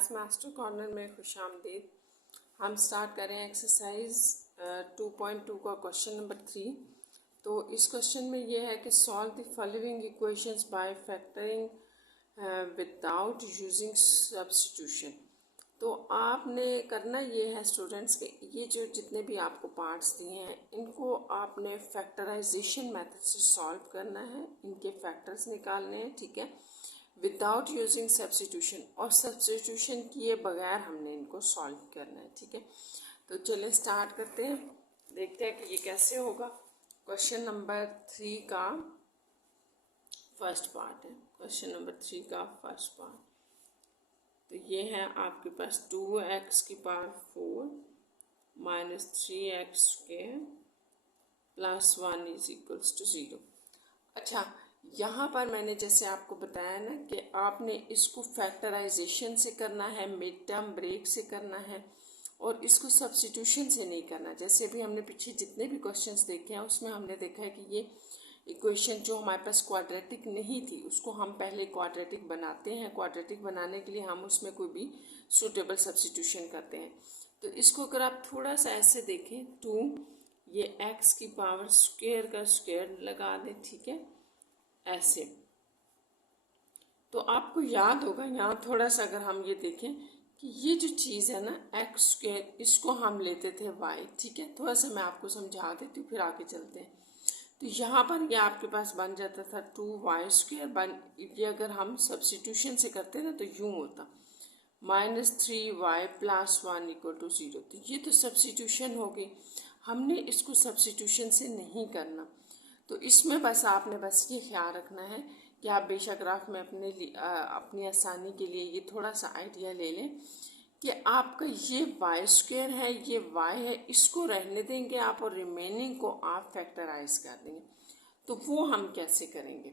Maths master corner में खुशामदीद। हम start करें एक्सरसाइज 2.2 का क्वेश्चन नंबर 3। तो इस क्वेश्चन में ये है कि solve the following equations bye factoring without using substitution. तो आपने करना ये है स्टूडेंट्स के ये जो जितने भी आपको पार्ट्स दिए हैं इनको आपने फैक्टराइजेशन मेथड से सॉल्व करना है, इनके फैक्टर्स निकालने हैं, ठीक है, विदाउट यूजिंग सब्स्टिट्यूशन, और सब्स्टिट्यूशन किए बगैर हमने इनको सॉल्व करना है, ठीक है। तो चलिए स्टार्ट करते हैं, देखते हैं कि ये कैसे होगा। क्वेश्चन नंबर 3 का फर्स्ट पार्ट है, क्वेश्चन नंबर 3 का फर्स्ट पार्ट। तो ये है आपके पास 2x की power 4 minus 3x square plus 1 is equals to 0। अच्छा, यहाँ पर मैंने जैसे आपको बताया ना कि आपने इसको फैक्टराइजेशन से करना है, मिड टर्म ब्रेक से करना है, और इसको सब्स्टिट्यूशन से नहीं करना। जैसे भी हमने पीछे जितने भी क्वेश्चंस देखे हैं उसमें हमने देखा है कि ये इक्वेशन जो हमारे पास क्वाड्रेटिक नहीं थी उसको हम पहले क्वाड्रेटिक बनाते हैं। क्वाड्रेटिक बनाने के लिए हम उसमें कोई भी सूटेबल सब्स्टिट्यूशन करते हैं। तो इसको अगर आप थोड़ा सा ऐसे देखें, 2 ये x की पावर स्क्वायर का स्क्वायर लगा दें, ठीक है, ऐसे। तो आपको याद होगा यहाँ थोड़ा सा अगर हम ये देखें कि ये जो चीज़ है ना एक्स स्क्वायर, इसको हम लेते थे y, ठीक है। थोड़ा सा मैं आपको समझा देती हूँ फिर आगे चलते हैं। तो यहाँ पर ये आपके पास बन जाता था 2y स्क्वायर, ये अगर हम सब्स्टिट्यूशन से करते ना तो यूँ होता minus 3y plus 1 equal to 0। तो ये तो सब्स्टिट्यूशन हो गई, हमने इसको सब्स्टिट्यूशन से नहीं करना। तो इसमें बस आपने बस ये ख्याल रखना है कि आप बेशक ग्राफ में अपनी आसानी के लिए ये थोड़ा सा आइडिया ले लें कि आपका ये वाई स्क्वायर है, ये वाई है, इसको रहने देंगे आप और रिमेनिंग को आप फैक्टराइज कर देंगे। तो वो हम कैसे करेंगे,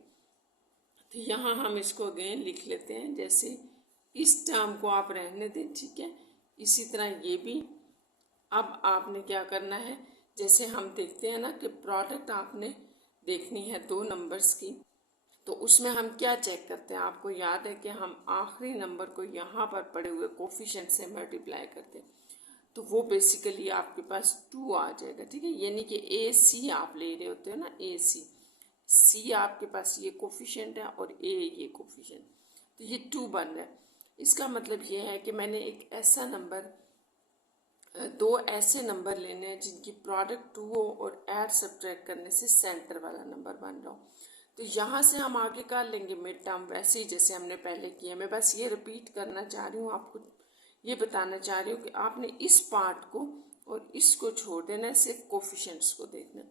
तो यहाँ हम इसको अगेन लिख लेते हैं। जैसे इस टर्म को आप रहने दें, ठीक है, इसी तरह ये भी। अब आपने क्या करना है, जैसे हम देखते हैं ना कि प्रोडक्ट आपने देखनी है दो नंबर्स की, तो उसमें हम क्या चेक करते हैं, आपको याद है कि हम आखिरी नंबर को यहाँ पर पड़े हुए कोफिशिएंट से मल्टीप्लाई करते हैं। तो वो बेसिकली आपके पास 2 आ जाएगा, ठीक है। यानी कि ए सी आप ले रहे होते हो ना, ए सी आपके पास ये कोफिशिएंट है और ए ये कोफिशिएंट, तो ये 2 बन रहा है। इसका मतलब ये है कि मैंने एक ऐसा नंबर, दो ऐसे नंबर लेने हैं जिनकी प्रोडक्ट 2 हो और ऐड सब्ट्रैक्ट करने से सेंटर वाला नंबर बन रहा हो। तो यहाँ से हम आगे कर लेंगे मिड टर्म वैसे ही जैसे हमने पहले किया। मैं बस ये रिपीट करना चाह रही हूँ, आपको ये बताना चाह रही हूँ कि आपने इस पार्ट को और इसको छोड़ देना है, सिर्फ कोफिशिएंट्स को देखना।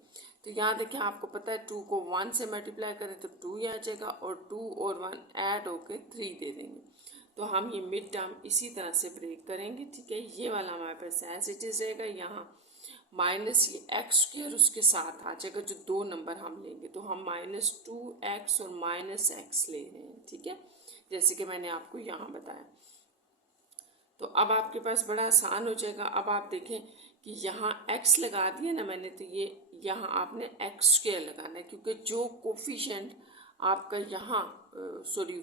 तो यहाँ देखें, आपको पता है 2 को 1 से मल्टीप्लाई करें तो 2 ही आ जाएगा, और 2 और 1 ऐड होके 3 दे देंगे। तो हम ये मिड टर्म इसी तरह से ब्रेक करेंगे, ठीक है। ये वाला हमारे पास एज इट इज रहेगा, यहाँ माइनस ये एक्स स्क्वायर उसके साथ आ जाएगा जो दो नंबर हम लेंगे। तो हम -2x और -x ले रहे हैं, ठीक है, जैसे कि मैंने आपको यहाँ बताया। तो अब आपके पास बड़ा आसान हो जाएगा। अब आप देखें कि यहाँ x लगा दिया ना मैंने, तो ये यहाँ आपने x स्क्वायर लगाना है, क्योंकि जो कोफिशिएंट आपका यहाँ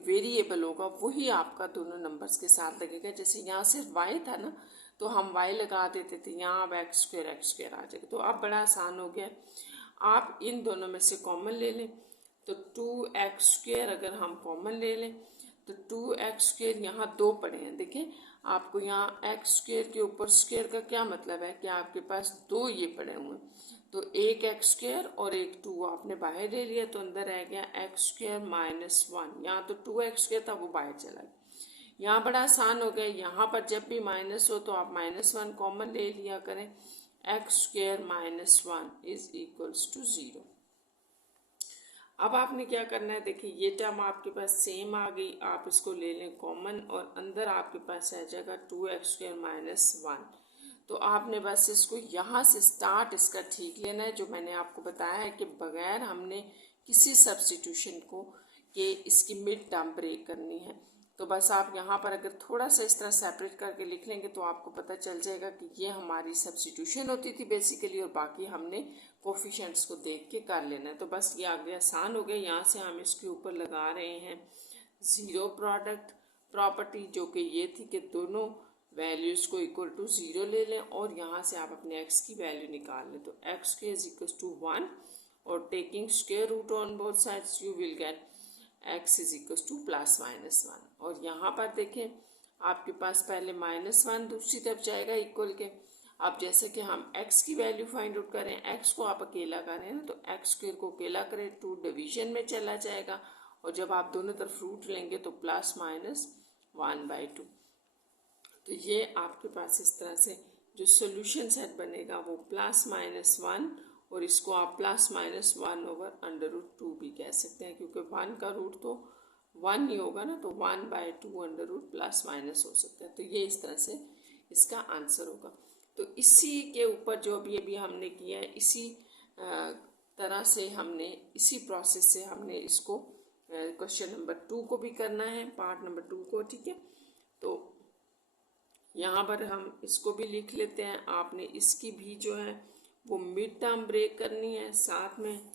वेरिएबल होगा वही आपका दोनों नंबर्स के साथ लगेगा। जैसे यहाँ सिर्फ y था ना, तो हम y लगा देते थे, यहाँ अब x स्क्वायर आ जाएगा। तो अब बड़ा आसान हो गया, आप इन दोनों में से कॉमन ले लें। तो 2x स्क्वायर अगर हम कॉमन ले लें तो 2x स्क्वायर यहाँ 2 पड़े हैं, देखें आपको यहाँ x स्क्वायर के ऊपर स्क्वायर का क्या मतलब है कि आपके पास 2 ये पड़े हुए हैं। तो एक x स्क्वायर और एक 2 आपने बाहर ले लिया, तो अंदर रह गया x स्क्वायर -1। यहाँ तो 2x स्क्वायर था वो बाहर चला गया। यहाँ बड़ा आसान हो गया, यहाँ पर जब भी माइनस हो तो आप -1 कॉमन ले लिया करें। x square -1 is equals to 0। अब आपने क्या करना है, देखिए ये टर्म आपके पास सेम आ गई, आप इसको ले लें कॉमन और अंदर आपके पास आ जाएगा 2x स्क्वायर -1। तो आपने बस इसको यहाँ से स्टार्ट इसका ठीक लेना है, जो मैंने आपको बताया है कि बगैर हमने किसी सब्स्टिट्यूशन को कि इसकी मिड टर्म ब्रेक करनी है। तो बस आप यहाँ पर अगर थोड़ा सा इस तरह सेपरेट करके लिख लेंगे तो आपको पता चल जाएगा कि ये हमारी सब्स्टिट्यूशन होती थी बेसिकली, और बाकी हमने कोफिशिएंट्स को देख के कर लेना है। तो बस ये आगे आसान हो गया। यहाँ से हम इसके ऊपर लगा रहे हैं 0 प्रोडक्ट प्रॉपर्टी जो कि ये थी कि दोनों वैल्यूज़ को इक्वल टू 0 ले लें और यहाँ से आप अपने x की वैल्यू निकाल लें। तो x square is equal to 1 और taking square root on both sides you will get x is equal to +-1। और यहाँ पर देखें आपके पास पहले -1 दूसरी तरफ जाएगा इक्वल के। अब जैसे कि हम x की वैल्यू फाइंड आउट करें, x को आप अकेला करें ना तो x स्क्वायर को अकेला करें 2 डिवीजन में चला जाएगा और जब आप दोनों तरफ रूट लेंगे तो +-1/2। तो ये आपके पास इस तरह से जो सोल्यूशन सेट बनेगा वो +-1 और इसको आप +-1/√2 भी कह सकते हैं क्योंकि 1 का रूट तो 1 ही होगा ना, तो 1/2 √+- हो सकता है। तो ये इस तरह से इसका आंसर होगा। तो इसी के ऊपर जो अभी हमने किया है इसी तरह से हमने इसी प्रोसेस से हमने इसको क्वेश्चन नंबर 2 को भी करना है, पार्ट नंबर 2 को। ठीक है, तो यहाँ पर हम इसको भी लिख लेते हैं। आपने इसकी भी जो है वो मिड टर्म ब्रेक करनी है। साथ में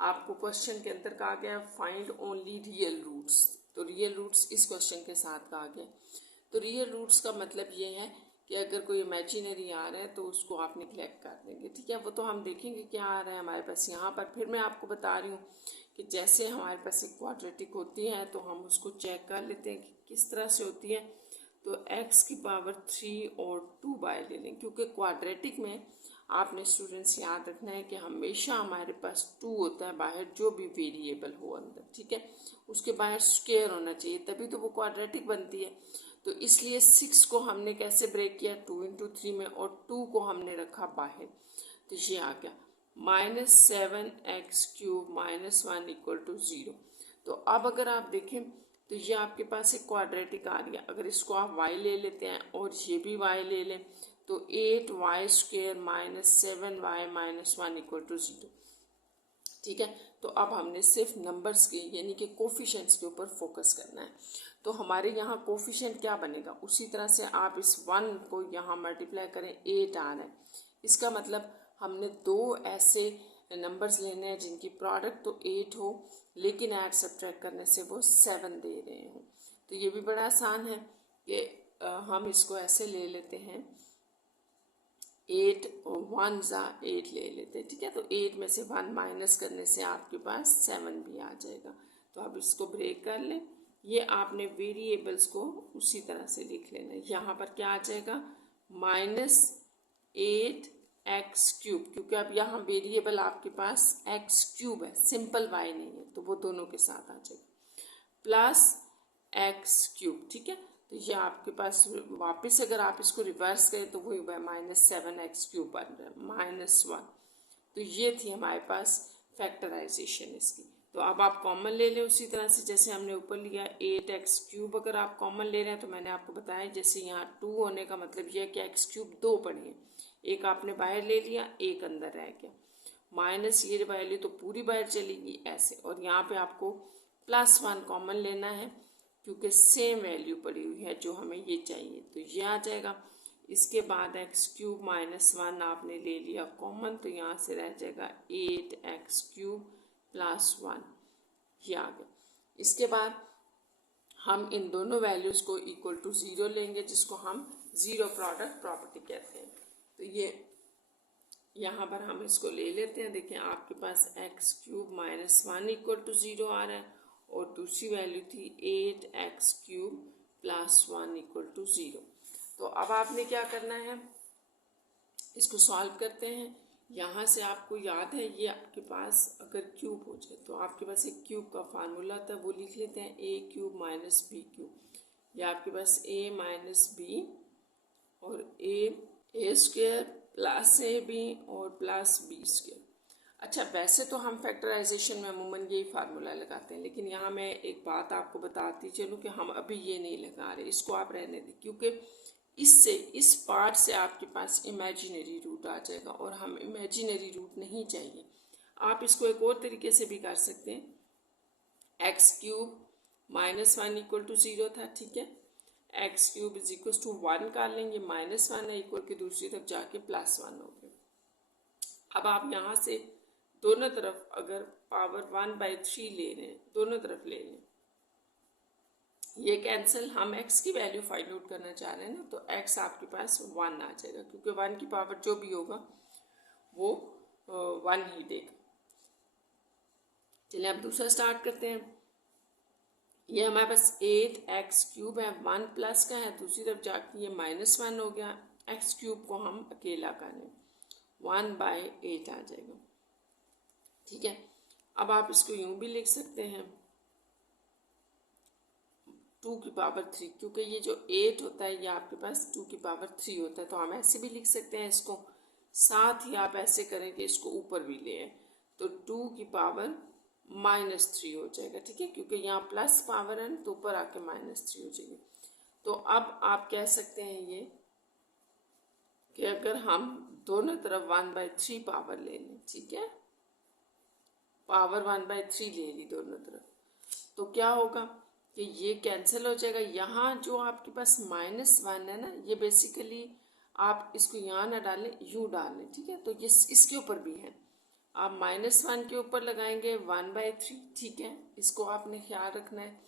आपको क्वेश्चन के अंदर कहा गया फाइंड ओनली रियल रूट्स, तो रियल रूट्स इस क्वेश्चन के साथ कहा गया। तो रियल रूट्स का मतलब ये है कि अगर कोई इमेजिनरी आ रहा है तो उसको आप निगलेक्ट कर देंगे। ठीक है, वो तो हम देखेंगे क्या आ रहा है हमारे पास यहाँ पर। फिर मैं आपको बता रही हूँ कि जैसे हमारे पास एक क्वाड्रेटिक होती है तो हम उसको चेक कर लेते हैं कि किस तरह से होती है। तो x की पावर 3 और 2 बाय ले लें, क्योंकि क्वाड्रेटिक में आपने स्टूडेंट्स याद रखना है कि हमेशा हमारे पास 2 होता है बाहर, जो भी वेरिएबल हो अंदर। ठीक है, उसके बाहर स्क्वायर होना चाहिए तभी तो वो क्वाड्रेटिक बनती है। तो इसलिए 6 को हमने कैसे ब्रेक किया 2 × 3 में और 2 को हमने रखा बाहर। तो ये आ गया -7x³ -1 = 0। तो अब अगर आप देखें तो ये आपके पास एक क्वाड्रेटिक आ रही है। अगर इसको आप y ले लेते हैं और ये भी y ले लें तो 8y² -7y -1 = 0। ठीक है, तो अब हमने सिर्फ नंबर्स के यानी कि कोफिशेंट्स के ऊपर फोकस करना है। तो हमारे यहाँ कोफिशेंट क्या बनेगा, उसी तरह से आप इस 1 को यहाँ मल्टीप्लाई करें, 8 आ रहा है। इसका मतलब हमने 2 ऐसे नंबर्स लेने हैं जिनकी प्रोडक्ट तो 8 हो लेकिन ऐड सब्ट्रैक्ट करने से वो 7 दे रहे हो। तो ये भी बड़ा आसान है कि हम इसको ऐसे ले लेते हैं, 8 और 1 ज़ा 8 ले लेते हैं। ठीक है, तो 8 में से 1 माइनस करने से आपके पास 7 भी आ जाएगा। तो आप इसको ब्रेक कर लें। ये आपने वेरिएबल्स को उसी तरह से लिख लेना है। यहाँ पर क्या आ जाएगा -8x³, क्योंकि अब यहाँ वेरिएबल आपके पास x³ है, सिंपल y नहीं है, तो वो दोनों के साथ आ जाएगा +x³। ठीक है, तो ये आपके पास वापस अगर आप इसको रिवर्स करें तो वही -7x³ बन रहा है -1। तो ये थी हमारे पास फैक्टराइजेशन इसकी। तो अब आप कॉमन ले लें उसी तरह से जैसे हमने ऊपर लिया 8x³ अगर आप कॉमन ले रहे हैं तो मैंने आपको बताया जैसे यहाँ 2 होने का मतलब यह है कि x³ 2 पड़ी है, एक आपने बाहर ले लिया, एक अंदर रह गया, माइनस ये वैल्यू तो पूरी बाहर चलेगी ऐसे। और यहाँ पे आपको +1 कॉमन लेना है क्योंकि सेम वैल्यू पड़ी हुई है जो हमें ये चाहिए, तो ये आ जाएगा। इसके बाद x³ -1 आपने ले लिया कॉमन, तो यहाँ से रह जाएगा 8x³ +1, ये आ गया। इसके बाद हम इन दोनों वैल्यूज़ को इक्वल टू 0 लेंगे जिसको हम ज़ीरो प्रोडक्ट प्रॉपर्टी कहते हैं। तो ये यहाँ पर हम इसको ले लेते हैं। देखिए आपके पास x³ -1 = 0 आ रहा है और दूसरी वैल्यू थी 8x³ +1 = 0। तो अब आपने क्या करना है, इसको सॉल्व करते हैं। यहाँ से आपको याद है ये आपके पास अगर क्यूब हो जाए तो आपके पास एक क्यूब का फार्मूला था, वो लिख लेते हैं a³ - b³। ये आपके पास a - b और a² + ab और +b²। अच्छा, वैसे तो हम फैक्टराइजेशन में अमूमन यही फार्मूला लगाते हैं, लेकिन यहाँ मैं एक बात आपको बताती चलूँ कि हम अभी ये नहीं लगा रहे, इसको आप रहने दें, क्योंकि इससे इस पार्ट से आपके पास इमेजिनरी रूट आ जाएगा और हम इमेजिनरी रूट नहीं चाहिए। आप इसको एक और तरीके से भी कर सकते हैं, x³ -1 = 0 था। ठीक है, x³ = 1 कर लेंगे, -1 है इक्वल के दूसरी तरफ जाके +1 हो गया। अब आप यहाँ से दोनों तरफ अगर पावर 1/3 ले रहे हैं, दोनों तरफ ले लें, ये कैंसिल, हम x की वैल्यू फाइंड आउट करना चाह रहे हैं ना, तो x आपके पास 1 आ जाएगा, क्योंकि 1 की पावर जो भी होगा वो 1 ही देगा। चलिए अब दूसरा स्टार्ट करते हैं। ये हमारे पास 8x³ है, 1 प्लस का है, दूसरी तरफ जाके ये -1 हो गया। x³ को हम अकेला कर लें, 1/8 आ जाएगा। ठीक है, अब आप इसको यूं भी लिख सकते हैं 2 की पावर 3, क्योंकि ये जो 8 होता है ये आपके पास 2 की पावर 3 होता है, तो हम ऐसे भी लिख सकते हैं इसको। साथ ही आप ऐसे करें कि इसको ऊपर भी ले आए, तो 2 की पावर -3 हो जाएगा। ठीक है, क्योंकि यहाँ प्लस पावर है तो ऊपर आके -3 हो जाएगी। तो अब आप कह सकते हैं ये कि अगर हम दोनों तरफ 1/3 पावर ले लें, ठीक है, पावर 1/3 ले ली दोनों तरफ, तो क्या होगा कि ये कैंसिल हो जाएगा। यहाँ जो आपके पास -1 है ना, ये बेसिकली आप इसको यहाँ ना डालें, यूँ डालें। ठीक है, तो ये इसके ऊपर भी है, आप -1 के ऊपर लगाएंगे 1/3। ठीक है, इसको आपने ख्याल रखना है।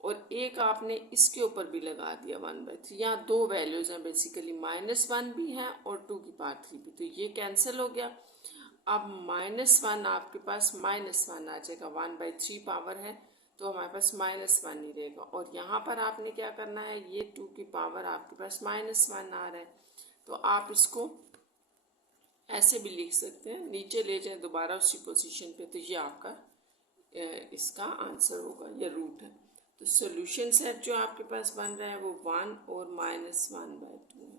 और एक आपने इसके ऊपर भी लगा दिया 1/3। यहाँ दो वैल्यूज़ हैं बेसिकली, -1 भी है और 2 की पावर 3 भी, तो ये कैंसिल हो गया। अब -1 आपके पास -1 आ जाएगा, 1/3 पावर है तो हमारे पास -1 ही रहेगा। और यहाँ पर आपने क्या करना है, ये 2 की पावर आपके पास -1 आ रहा है, तो आप इसको ऐसे भी लिख सकते हैं, नीचे ले जाएं दोबारा उसी पोजीशन पे, तो ये आपका इसका आंसर होगा, ये रूट है। तो सोल्यूशन सेट जो आपके पास बन रहा है वो 1 और -1/2 है।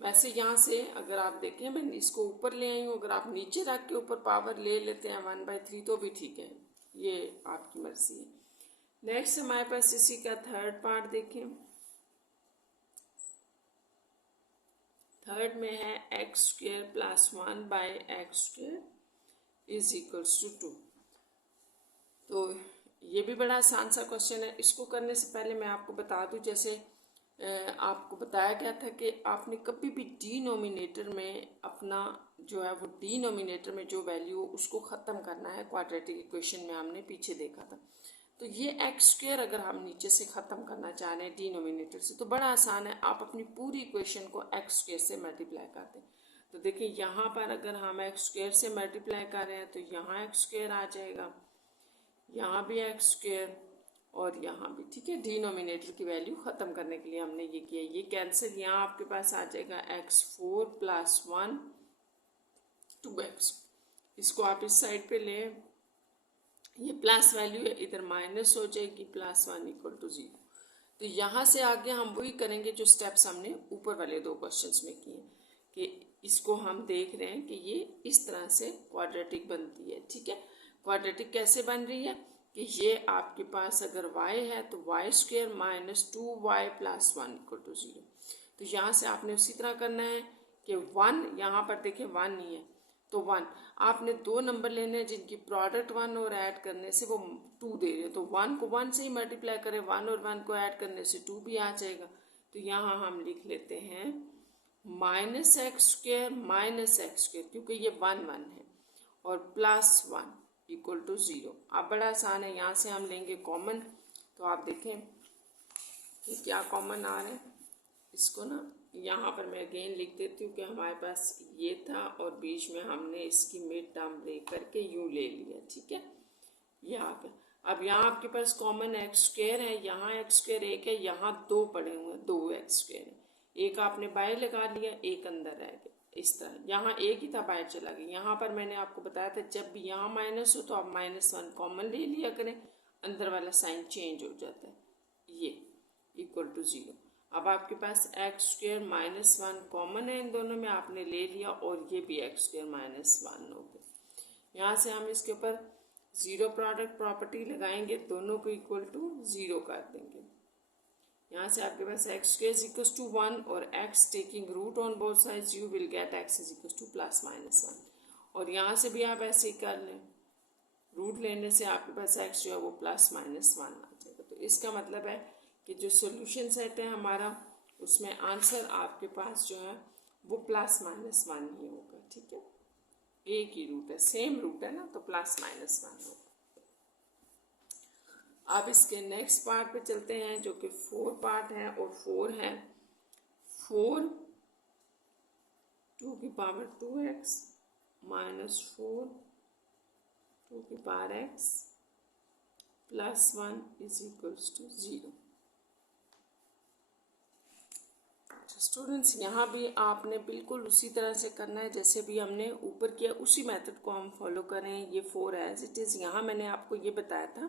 वैसे यहाँ से अगर आप देखें, मैं इसको ऊपर ले आई हूँ, अगर आप नीचे रख के ऊपर पावर ले लेते हैं 1/3 तो भी ठीक है, ये आपकी मर्जी है। नेक्स्ट हमारे पास इसी का थर्ड पार्ट देखें। थर्ड में है x² + 1/x² = 2। तो ये भी बड़ा आसान सा क्वेश्चन है। इसको करने से पहले मैं आपको बता दूं, जैसे आपको बताया गया था कि आपने कभी भी डिनोमिनेटर में अपना जो है वो डिनोमिनेटर में जो वैल्यू हो उसको ख़त्म करना है। क्वाड्रेटिक इक्वेशन में हमने पीछे देखा था। तो ये x² अगर हम नीचे से ख़त्म करना चाह रहे हैं डिनोमिनेटर से, तो बड़ा आसान है, आप अपनी पूरी इक्वेशन को x² से मल्टीप्लाई कर दें। तो देखिए यहाँ पर अगर हम x² से मल्टीप्लाई कर रहे हैं तो यहाँ x² आ जाएगा, यहाँ भी x² और यहाँ भी। ठीक है, डिनोमिनेटर की वैल्यू ख़त्म करने के लिए हमने ये किया, ये कैंसिल। यहाँ आपके पास आ जाएगा x4 + 1 2x। इसको आप इस साइड पे लें, ये प्लस वैल्यू है, इधर माइनस हो जाएगी, +1 = 0। तो यहाँ से आगे हम वही करेंगे जो स्टेप्स हमने ऊपर वाले दो क्वेश्चंस में किए, कि इसको हम देख रहे हैं कि ये इस तरह से क्वाड्रेटिक बनती है। ठीक है, क्वाड्रेटिक कैसे बन रही है कि ये आपके पास अगर y है तो y² - 2y + 1 = 0। तो यहाँ से आपने उसी तरह करना है कि 1, यहाँ पर देखें 1 नहीं है तो 1, आपने दो नंबर लेने हैं जिनकी प्रोडक्ट 1 और ऐड करने से वो 2 दे रहे हैं, तो 1 को 1 से ही मल्टीप्लाई करें, 1 और 1 को ऐड करने से 2 भी आ जाएगा। तो यहाँ हम लिख लेते हैं -x² - x², क्योंकि ये 1 1 है, और +1 = 0। अब बड़ा आसान है, यहाँ से हम लेंगे कॉमन, तो आप देखें कि क्या कॉमन आ रहा है। इसको ना यहाँ पर मैं अगेन लिख देती हूँ कि हमारे पास ये था और बीच में हमने इसकी मिड टर्म ले करके यूँ ले लिया। ठीक है, ये आ गया। अब यहाँ आपके पास कॉमन x² है, यहाँ x² एक है, यहाँ दो पड़े हुए हैं, 2x² है, एक आपने बाहर लगा लिया, एक अंदर रह गया। इस तरह यहाँ एक ही था, बाहर चला गया। यहाँ पर मैंने आपको बताया था जब भी यहाँ माइनस हो तो आप -1 कॉमन ले लिया करें, अंदर वाला साइन चेंज हो जाता है, ये = 0। अब आपके पास x² - 1 कॉमन है, इन दोनों में आपने ले लिया, और ये भी x² - 1 हो गया। यहाँ से हम इसके ऊपर ज़ीरो प्रोडक्ट प्रॉपर्टी लगाएंगे, दोनों को = 0 कर देंगे। यहाँ से आपके पास x² = 1 और x taking root on both sides you will get x = +-1। और यहाँ से भी आप ऐसे ही कर लें, रूट लेने से आपके पास x जो है वो +-1 आ जाएगा। तो इसका मतलब है कि जो सोल्यूशन सेट है हमारा, उसमें आंसर आपके पास जो है वो +-1 ही होगा। ठीक है, एक ही रूट है, सेम रूट है ना, तो +-1 होगा। अब इसके नेक्स्ट पार्ट पे चलते हैं जो कि 4 पार्ट है, और 4 है 4 टू की पावर 2x माइनस 4 टू की power x plus 1 is equals to 0। Students यहाँ भी आपने बिल्कुल उसी तरह से करना है जैसे भी हमने ऊपर किया, उसी मेथड को हम फॉलो करें। ये 4 एज इट इज़। यहाँ मैंने आपको ये बताया था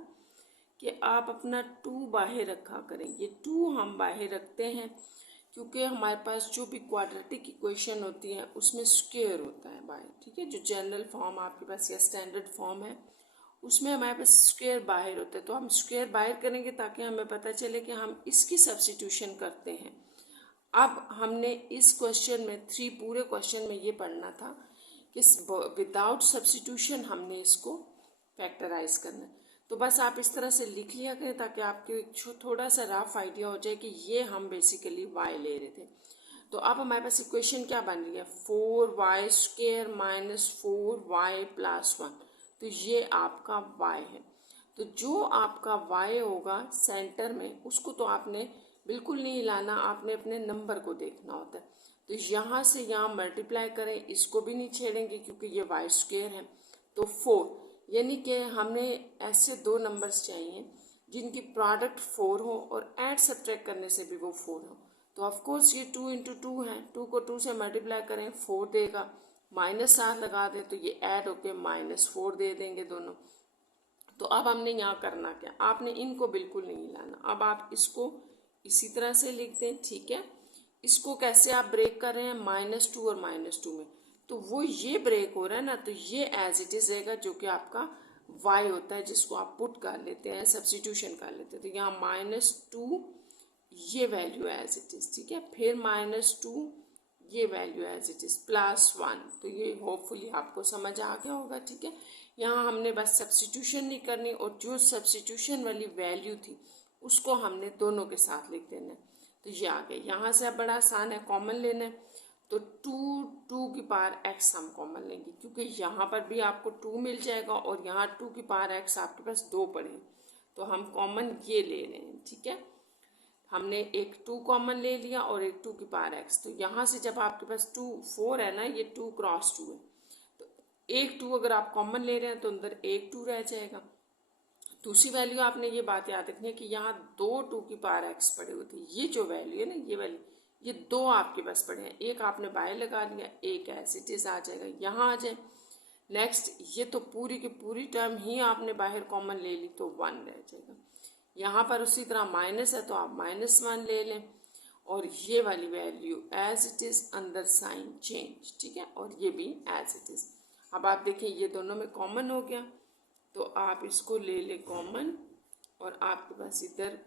कि आप अपना 2 बाहर रखा करें। ये 2 हम बाहर रखते हैं क्योंकि हमारे पास जो भी क्वाड्रेटिक इक्वेशन होती है उसमें स्क्वायर होता है बाहर, ठीक है। जो जनरल फॉर्म आपके पास या स्टैंडर्ड फॉर्म है उसमें हमारे पास स्क्वायर बाहर होता है, तो हम स्क्वायर बाहर करेंगे ताकि हमें पता चले कि हम इसकी सब्स्टिट्यूशन करते हैं। अब हमने इस क्वेश्चन में 3 पूरे क्वेश्चन में ये पढ़ना था कि विदाउट सब्स्टिट्यूशन हमने इसको फैक्टराइज करना है। तो बस आप इस तरह से लिख लिया करें ताकि आपको थोड़ा सा रफ आइडिया हो जाए कि ये हम बेसिकली y ले रहे थे। तो अब हमारे पास इक्वेशन क्या बन रही है, 4y square minus 4y plus 1। तो ये आपका y है। तो जो आपका y होगा सेंटर में उसको तो आपने बिल्कुल नहीं हिलाना, आपने अपने नंबर को देखना होता है। तो यहाँ से यहाँ मल्टीप्लाई करें, इसको भी नहीं छेड़ेंगे क्योंकि ये y स्क्वायर है। तो 4 यानी कि हमने ऐसे 2 नंबर्स चाहिए जिनकी प्रोडक्ट 4 हो और ऐड सब्ट्रैक्ट करने से भी वो 4 हो। तो ऑफ कोर्स ये 2 इंटू 2 है, 2 को 2 से मल्टीप्लाई करें 4 देगा, माइनस 7 लगा दें तो ये ऐड होके -4 दे देंगे दोनों। तो अब हमने यहाँ करना क्या, आपने इनको बिल्कुल नहीं हिलाना। अब आप इसको इसी तरह से लिख दें, ठीक है। इसको कैसे आप ब्रेक कर रहे हैं, -2 और -2 में, तो वो ये ब्रेक हो रहा है ना, तो ये एज इट इज रहेगा जो कि आपका y होता है जिसको आप पुट कर लेते हैं, सब्स्टिट्यूशन कर लेते हैं। तो यहाँ -2 ये वैल्यू एज इट इज, ठीक है। फिर -2 ये value as it is plus 1। तो ये होपफुली आपको समझ आ गया होगा, ठीक है। यहाँ हमने बस सब्स्टिट्यूशन नहीं करनी और जो सब्स्टिट्यूशन वाली वैल्यू थी उसको हमने दोनों के साथ लिख देना है। तो ये आ गया। यहाँ से अब बड़ा आसान है, कॉमन लेना है। तो 2 की पावर x हम कॉमन लेंगे क्योंकि यहाँ पर भी आपको 2 मिल जाएगा और यहाँ 2 की पावर x आपके पास 2 पड़े हैं, तो हम कॉमन ये ले रहे हैं, ठीक है। हमने एक 2 कॉमन ले लिया और एक 2 की पावर x। तो यहाँ से जब आपके पास 4 है ना, ये 2 क्रॉस 2 है, तो एक 2 अगर आप कॉमन ले रहे हैं तो अंदर एक 2 रह जाएगा। दूसरी वैल्यू आपने ये बात याद रखनी है कि यहाँ 2 की पावर x पड़े होते हैं। ये जो वैल्यू है ना, ये वैल्यू, ये 2 आपके पास पड़े हैं, एक आपने बाहर लगा लिया, एक एज इट इज आ जाएगा, यहाँ आ जाए। नेक्स्ट ये तो पूरी की पूरी टर्म ही आपने बाहर कॉमन ले ली तो 1 रह जाएगा। यहाँ पर उसी तरह माइनस है तो आप -1 ले लें और ये वाली वैल्यू एज इट इज अंदर साइन चेंज, ठीक है, और ये भी एज इट इज। अब आप देखिए ये दोनों में कॉमन हो गया तो आप इसको ले लें कॉमन और आपके पास इधर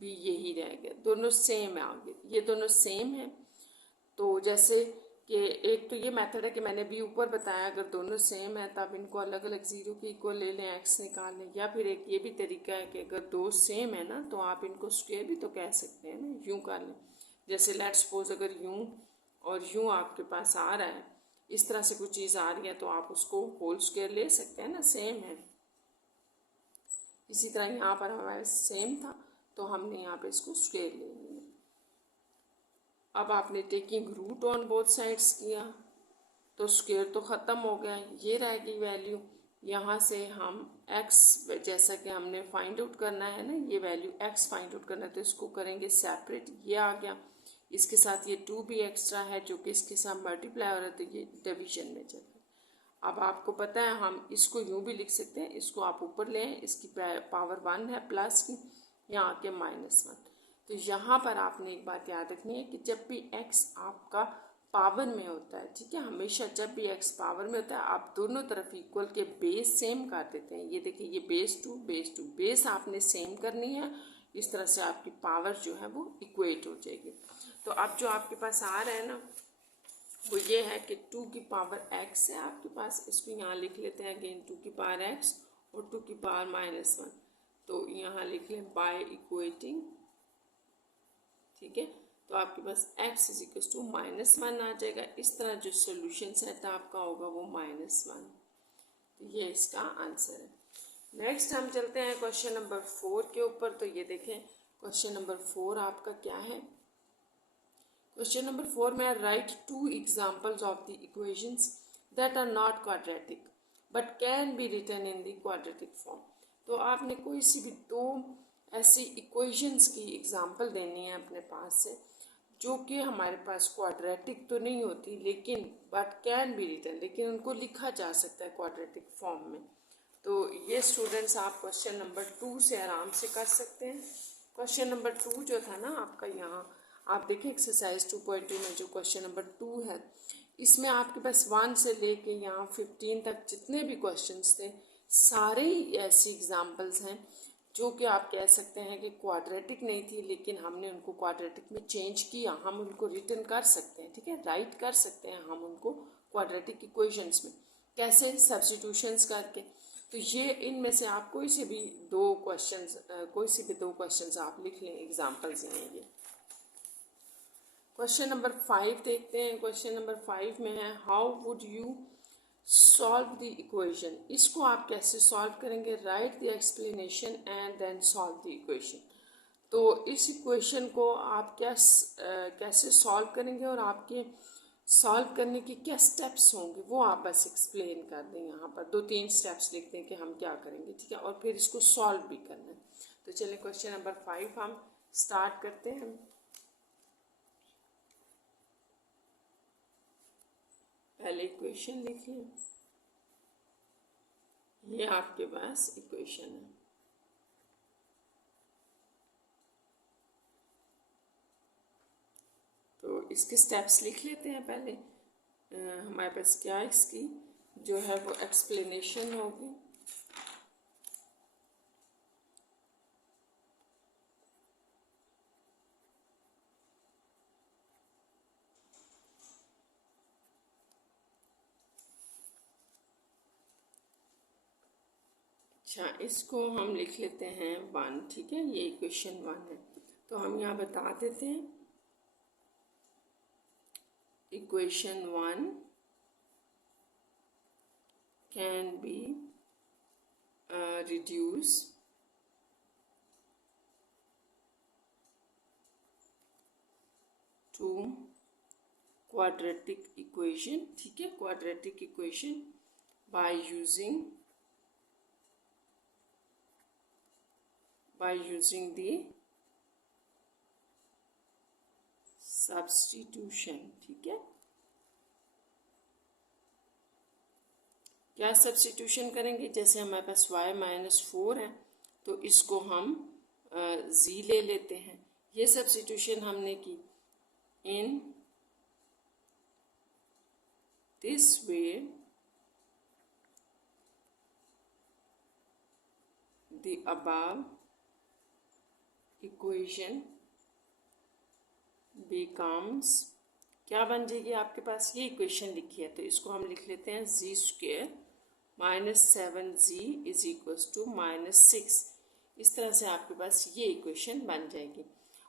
भी यही रह गया, दोनों सेम है आगे, ये दोनों सेम है। तो जैसे कि एक तो ये मेथड है कि मैंने भी ऊपर बताया, अगर दोनों सेम है तब इनको अलग अलग 0 के इक्वल ले लें, x निकाल लें। या फिर एक ये भी तरीका है कि अगर 2 सेम है ना तो आप इनको स्क्वायर भी तो कह सकते हैं ना, यूँ कर लें। जैसे लेट्स सपोज अगर यूँ और यूँ आपके पास आ रहा है, इस तरह से कुछ चीज़ आ रही है तो आप उसको होल स्क्वायर ले सकते हैं ना, सेम है। इसी तरह यहाँ पर हमारे सेम था तो हमने यहाँ पे इसको स्क्वायर ले लिया। अब आपने taking root on both sides किया तो स्क्वायर तो ख़त्म हो गया, ये रह गई वैल्यू। यहाँ से हम x, जैसा कि हमने फाइंड आउट करना है ना, ये वैल्यू x फाइंड आउट करना है तो इसको करेंगे सेपरेट, ये आ गया। इसके साथ ये 2 भी एक्स्ट्रा है जो कि इसके साथ मल्टीप्लाई हो रहा है तो ये डिवीजन में चल रहा है। अब आपको पता है हम इसको यूँ भी लिख सकते हैं, इसको आप ऊपर लें, इसकी पावर 1 है प्लस की, यहाँ आके -1। तो यहाँ पर आपने एक बात याद रखनी है कि जब भी x आपका पावर में होता है, ठीक है, हमेशा जब भी x पावर में होता है आप दोनों तरफ इक्वल के बेस सेम कर देते हैं। ये देखिए ये बेस 2 बेस आपने सेम करनी है, इस तरह से आपकी पावर जो है वो इक्वेट हो जाएगी। तो अब जो आपके पास आ रहा है ना वो ये है कि 2 की पावर x है आपके पास, इसको यहाँ लिख लेते हैं अगेन 2 की पावर x और 2 की पावर -1, तो यहाँ लिख लें बाय इक्वेटिंग, ठीक है। तो आपके पास x = -1 आ जाएगा। इस तरह जो सोल्यूशन सेट आपका होगा वो -1, तो ये इसका आंसर है। नेक्स्ट हम चलते हैं क्वेश्चन नंबर 4 के ऊपर। तो ये देखें क्वेश्चन नंबर 4 आपका क्या है। क्वेश्चन नंबर 4 में write 2 examples of the equations that are not quadratic but can be written in the quadratic form. तो आपने कोई सी भी दो ऐसी इक्वेशंस की एग्जाम्पल देनी है अपने पास से जो कि हमारे पास क्वाड्रेटिक तो नहीं होती लेकिन बट कैन बी रिटन, लेकिन उनको लिखा जा सकता है क्वाड्रेटिक फॉर्म में। तो ये स्टूडेंट्स आप क्वेश्चन नंबर 2 से आराम से कर सकते हैं। क्वेश्चन नंबर 2 जो था ना आपका, यहाँ आप देखिए एक्सरसाइज 2.2 में जो क्वेश्चन नंबर 2 है, इसमें आपके पास 1 से लेके यहाँ 15 तक जितने भी क्वेश्चंस थे सारे ही ऐसी एग्जांपल्स हैं जो कि आप कह सकते हैं कि क्वाड्रेटिक नहीं थी लेकिन हमने उनको क्वाड्रेटिक में चेंज किया, हम उनको रिटर्न कर सकते हैं, ठीक है, राइट कर सकते हैं हम उनको क्वाड्रेटिक इक्वेशंस में। कैसे? सब्स्टिट्यूशंस करके। तो ये इनमें से आप कोई से भी दो क्वेश्चंस आप लिख लें, एग्जाम्पल्स हैं ये। क्वेश्चन नंबर 5 देखते हैं। क्वेश्चन नंबर 5 में है how would you solve the equation. इसको आप कैसे सॉल्व करेंगे? Write the explanation and then solve the equation. तो इस इक्वेशन को आप कैसे सॉल्व करेंगे और आपके सॉल्व करने के क्या स्टेप्स होंगे वो आप बस एक्सप्लेन कर दें। यहाँ पर 2-3 स्टेप्स लिख दें कि हम क्या करेंगे, ठीक है, और फिर इसको सॉल्व भी करना है। तो चलिए क्वेश्चन नंबर 5 हम स्टार्ट करते हैं। पहले इक्वेशन लिखिए, ये आपके पास इक्वेशन है। तो इसके स्टेप्स लिख लेते हैं पहले। हमारे पास क्या इसकी जो है वो एक्सप्लेनेशन होगी। अच्छा, इसको हम लिख लेते हैं 1, ठीक है, ये इक्वेशन 1 है। तो हम यहाँ बता देते हैं equation 1 can be reduce to quadratic equation, ठीक है, quadratic equation by using the substitution, ठीक है। क्या सब्स्टिट्यूशन करेंगे? जैसे हमारे पास y-4 है तो इसको हम z ले लेते हैं। ये सब्स्टिट्यूशन हमने की। In this way the above equation becomes, क्या बन जाएगी आपके पास? ये इक्वेशन लिखी है तो इसको हम लिख लेते हैं z² -7z is equals to -6। इस तरह से आपके पास ये इक्वेशन बन जाएगी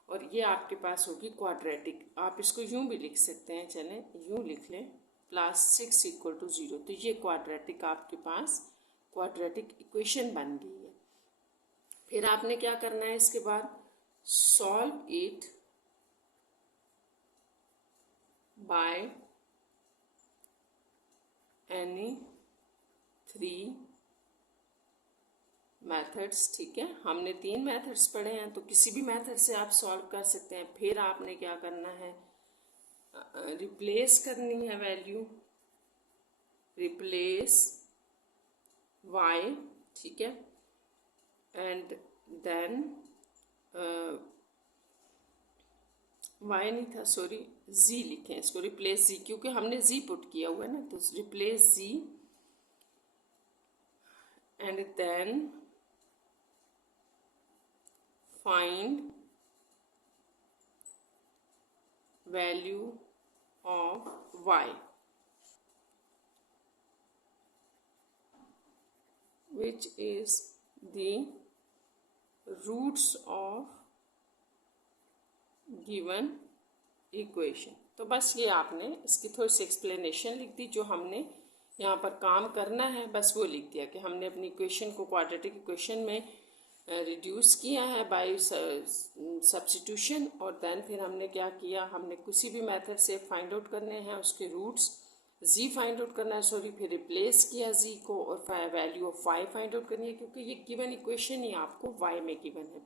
और ये आपके पास होगी क्वाड्रेटिक। आप इसको यूं भी लिख सकते हैं, चलें यूं लिख लें, +6 = 0। तो ये क्वाड्रेटिक आपके पास क्वाड्रेटिक इक्वेशन बन गई है। फिर आपने क्या करना है इसके बाद? Solve it by any 3 methods, ठीक है। हमने 3 मेथड्स पढ़े हैं तो किसी भी मेथड से आप सॉल्व कर सकते हैं। फिर आपने क्या करना है? रिप्लेस करनी है वैल्यू, रिप्लेस y, ठीक है, एंड देन y नहीं था, सॉरी, z लिखें इसको, रिप्लेस z, क्योंकि हमने z पुट किया हुआ है ना, तो replace z and then find value of y which is the roots of given equation। तो बस ये आपने इसकी थोड़ी सी एक्सप्लेनेशन लिख दी जो हमने यहाँ पर काम करना है, बस वो लिख दिया कि हमने अपनी इक्वेशन को क्वाड्रेटिक इक्वेशन में रिड्यूस किया है बाय सब्स्टिट्यूशन, और देन फिर हमने क्या किया, हमने किसी भी मेथड से फाइंड आउट करने हैं उसके रूट्स, z फाइंड आउट करना है, सॉरी, फिर रिप्लेस किया z को और value of y find out करनी है, क्योंकि ये गिवन इक्वेशन ही आपको y में गिवन है।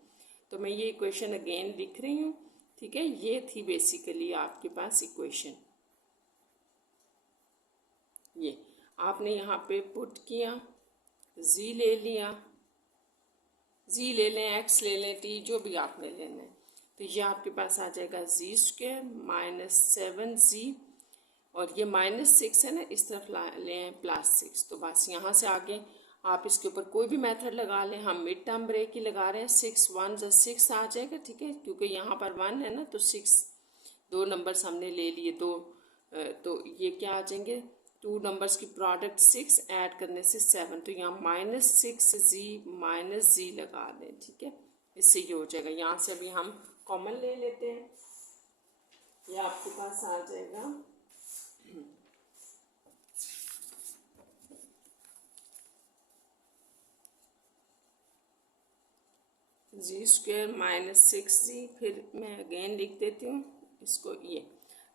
तो मैं ये इक्वेशन अगेन लिख रही हूँ, ठीक है। ये थी बेसिकली आपके पास इक्वेशन, ये आपने यहाँ पे पुट किया, z ले लिया, z ले लें, x ले लें, t जो भी आपने लेना है, तो ये आपके पास आ जाएगा z स्क्वायर माइनस 7z, और ये -6 है ना, इस तरफ लें +6। तो बस यहाँ से आगे आप इसके ऊपर कोई भी मेथड लगा लें, हम मिड टर्म ब्रेक ही लगा रहे हैं, 6 1 + 6 आ जाएगा, ठीक है, क्योंकि यहाँ पर 1 है ना, तो 6 दो नंबर्स हमने ले लिए, दो, तो ये क्या आ जाएंगे, 2 नंबर्स की प्रोडक्ट 6 ऐड करने से 7, तो यहाँ -6z लगा दें, ठीक है, इससे ये हो जाएगा। यहाँ से अभी हम कॉमन ले लेते हैं, ये आपके पास आ जाएगा z स्क्वायर -6z, फिर मैं अगेन लिख देती हूँ इसको, ये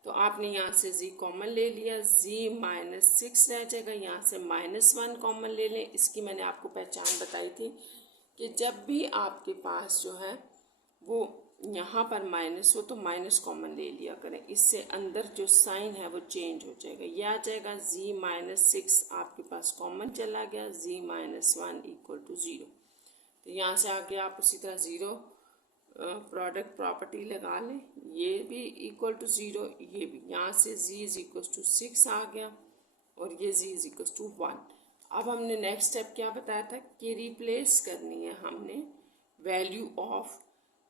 तो आपने यहाँ से z कॉमन ले लिया, z -6 रह जाएगा, यहाँ से -1 कॉमन ले लें। इसकी मैंने आपको पहचान बताई थी कि जब भी आपके पास जो है वो यहाँ पर माइनस हो तो माइनस कॉमन ले लिया करें, इससे अंदर जो साइन है वो चेंज हो जाएगा। यह आ जाएगा z -6 आपके पास कॉमन चला गया, z -1 = 0। तो यहाँ से आगे आप उसी तरह 0 प्रोडक्ट प्रॉपर्टी लगा लें, ये भी = 0, ये भी, यहाँ से z = 6 आ गया और ये z = 1। अब हमने नेक्स्ट स्टेप क्या बताया था कि रिप्लेस करनी है हमने वैल्यू ऑफ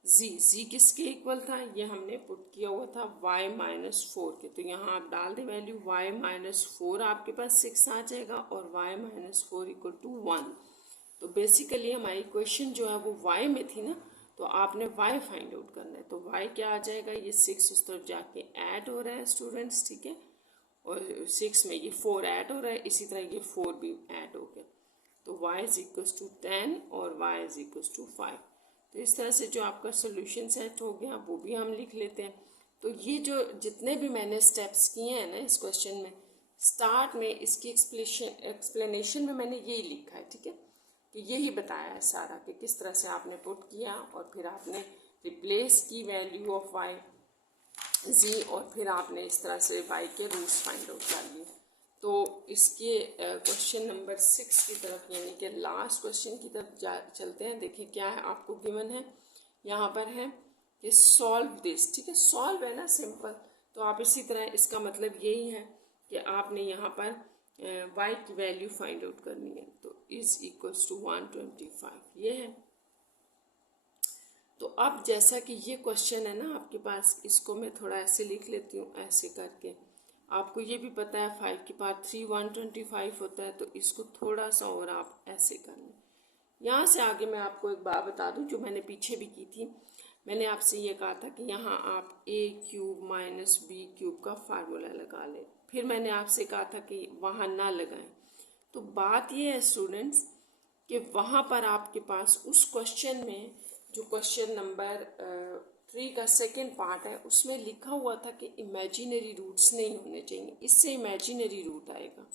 z किसके इक्वल था, ये हमने पुट किया हुआ था y -4 के, तो यहाँ आप डाल दें वैल्यू y -4, आपके पास 6 आ जाएगा और y -4 = 1। तो बेसिकली हमारी क्वेश्चन जो है वो y में थी ना, तो आपने y फाइंड आउट करना है, तो y क्या आ जाएगा, ये 6 उस तरफ जाके ऐड हो रहा है स्टूडेंट्स, ठीक है, और 6 में ये 4 ऐड हो रहा है, इसी तरह ये 4 भी ऐड हो गया, तो y = 10 और y = 5। तो इस तरह से जो आपका सोल्यूशन सेट हो गया वो भी हम लिख लेते हैं। तो ये जो जितने भी मैंने स्टेप्स किए हैं ना इस क्वेश्चन में, स्टार्ट में इसकी एक्सप्लेनेशन में मैंने यही लिखा है, ठीक है, कि यही बताया है सारा कि किस तरह से आपने पुट किया और फिर आपने रिप्लेस की वैल्यू ऑफ y z, और फिर आपने इस तरह से y के रूट्स फाइंड आउट कर लिए। तो इसके क्वेश्चन नंबर 6 की तरफ, यानी कि लास्ट क्वेश्चन की तरफ चलते हैं। देखिए क्या है, आपको गिवन है यहाँ पर है कि सॉल्व दिस, ठीक है, सॉल्व है ना, सिंपल, तो आप इसी तरह, इसका मतलब यही है कि आपने यहाँ पर y की वैल्यू फाइंड आउट करनी है, तो = 125 ये है। तो अब जैसा कि ये क्वेश्चन है ना आपके पास, इसको मैं थोड़ा ऐसे लिख लेती हूँ, ऐसे करके, आपको ये भी पता है 5 की पावर 3 125 होता है, तो इसको थोड़ा सा और आप ऐसे कर लें। यहाँ से आगे मैं आपको एक बात बता दूँ जो मैंने पीछे भी की थी, मैंने आपसे ये कहा था कि यहाँ आप a³ - b³ का फार्मूला लगा लें, फिर मैंने आपसे कहा था कि वहाँ ना लगाएं। तो बात ये है स्टूडेंट्स कि वहाँ पर आपके पास उस क्वेश्चन में, जो क्वेश्चन नंबर 3 का सेकंड पार्ट है, उसमें लिखा हुआ था कि इमेजिनरी रूट्स नहीं होने चाहिए, इससे इमेजिनरी रूट आएगा,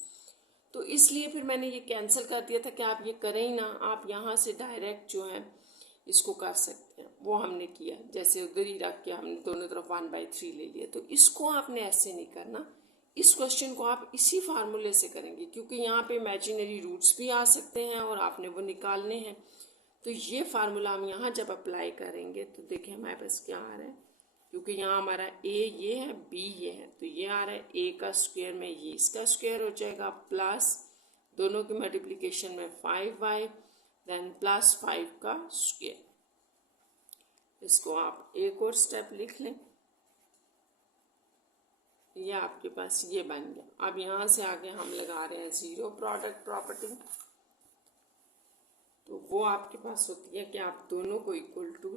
तो इसलिए फिर मैंने ये कैंसिल कर दिया था कि आप ये करें ही ना, आप यहाँ से डायरेक्ट जो है इसको कर सकते हैं, वो हमने किया, जैसे उधर ही रख के हमने दोनों तरफ 1/3 ले लिया। तो इसको आपने ऐसे नहीं करना, इस क्वेश्चन को आप इसी फार्मूले से करेंगे, क्योंकि यहाँ पे इमेजिनरी रूट्स भी आ सकते हैं और आपने वो निकालने हैं। तो ये फार्मूला हम यहाँ जब अप्लाई करेंगे तो देखिए हमारे पास क्या आ रहा है, क्योंकि यहाँ हमारा a ये है, b ये है, तो ये आ रहा है a का स्क्वायर में ये इसका स्क्वायर हो जाएगा, प्लस दोनों की मल्टीप्लिकेशन में 5y, देन +5 का स्क्वायर। इसको आप एक और स्टेप लिख लें, ये आपके पास ये बन गया। अब यहाँ से आगे हम लगा रहे हैं 0 प्रोडक्ट प्रॉपर्टी, तो वो आपके पास होती है कि आप दोनों को =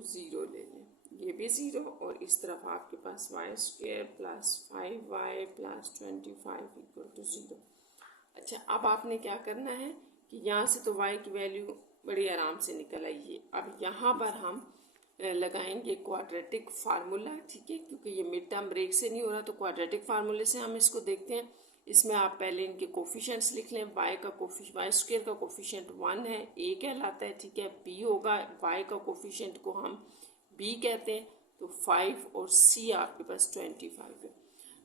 0 ले लें, ये भी 0 और इस तरफ आपके पास y² + 5y + 25 = 0। अच्छा, अब आपने क्या करना है कि यहाँ से तो y की वैल्यू बड़ी आराम से निकल आई है। अब यहाँ पर हम लगाएंगे क्वाड्रेटिक फार्मूला, ठीक है, क्योंकि ये मिड टर्म ब्रेक से नहीं हो रहा तो क्वाड्रेटिक फार्मूले से हम इसको देखते हैं। इसमें आप पहले इनके कोफिशिएंट्स लिख लें। वाई स्क्वायर का कोफिशिएंट 1 है, a कहलाता है, ठीक है। b होगा, y का कोफिशिएंट को हम b कहते हैं, तो 5 और c आपके पास 25 है।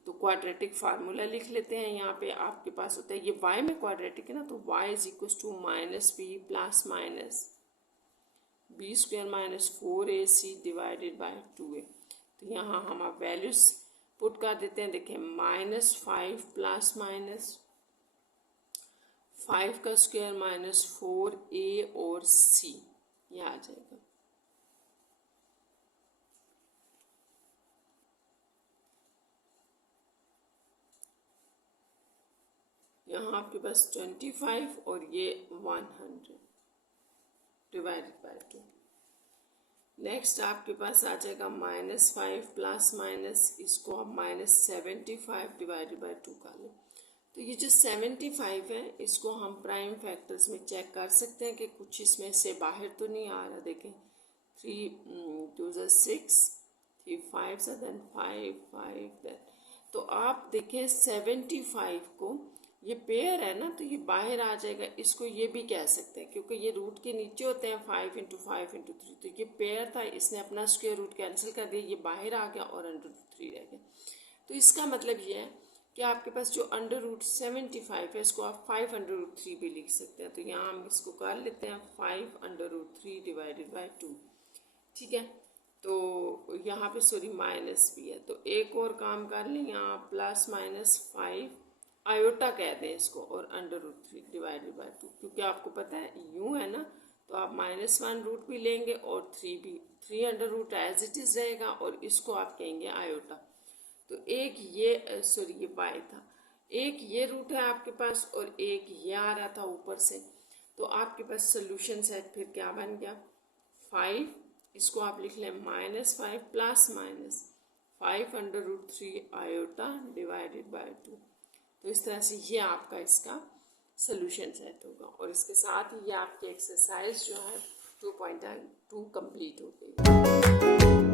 तो क्वाड्रेटिक फार्मूला लिख लेते हैं। यहाँ पे आपके पास होता है, ये y में क्वाड्रेटिक है ना, तो y is equal to minus b plus minus b square minus 4ac divided by 2a। तो यहाँ हम आप वैल्यूज पुट कर देते हैं। देखें, -5 प्लस माइनस 5 का स्क्वायर माइनस 4a और c, ये आ जाएगा। यहाँ आपके पास 25 और ये 100 डिवाइडेड बाय 2। नेक्स्ट आपके पास आ जाएगा -5 प्लस माइनस, इसको आप -75 डिवाइडेड बाय 2 कर लें। तो ये जो 75 है इसको हम प्राइम फैक्टर्स में चेक कर सकते हैं कि कुछ इसमें से बाहर तो नहीं आ रहा। देखें, 3 2 6, 3 5 देन 5 5 देन, तो आप देखें 75 को, ये पेयर है ना, तो ये बाहर आ जाएगा। इसको ये भी कह सकते हैं क्योंकि ये रूट के नीचे होते हैं 5 × 5 × 3, तो ये पेयर था, इसने अपना स्क्वायर रूट कैंसिल कर दिया, ये बाहर आ गया और √3 रह गया। तो इसका मतलब ये है कि आपके पास जो √75 है इसको आप 5√3 भी लिख सकते हैं। तो यहाँ हम इसको कर लेते हैं 5√3 डिवाइडेड बाय 2, ठीक है। तो यहाँ पे सॉरी माइनस भी है, तो एक और काम कर लें, यहाँ +-5 आयोटा कहते हैं इसको, और √3 डिवाइडेड बाय 2, क्योंकि आपको पता है यूँ है ना, तो आप -1 रूट भी लेंगे और 3 भी, 3 under root as it is रहेगा और इसको आप कहेंगे आयोटा। तो एक ये सॉरी ये y था, एक ये रूट है आपके पास और एक ये आ रहा था ऊपर से। तो आपके पास सोल्यूशन सेट फिर क्या बन गया, 5, इसको आप लिख लें -5 plus minus 5√3 iota divided by 2। तो इस तरह से ये आपका इसका सोल्यूशन सेट होगा, और इसके साथ ही ये आपकी एक्सरसाइज जो है 2.2 कंप्लीट हो गई।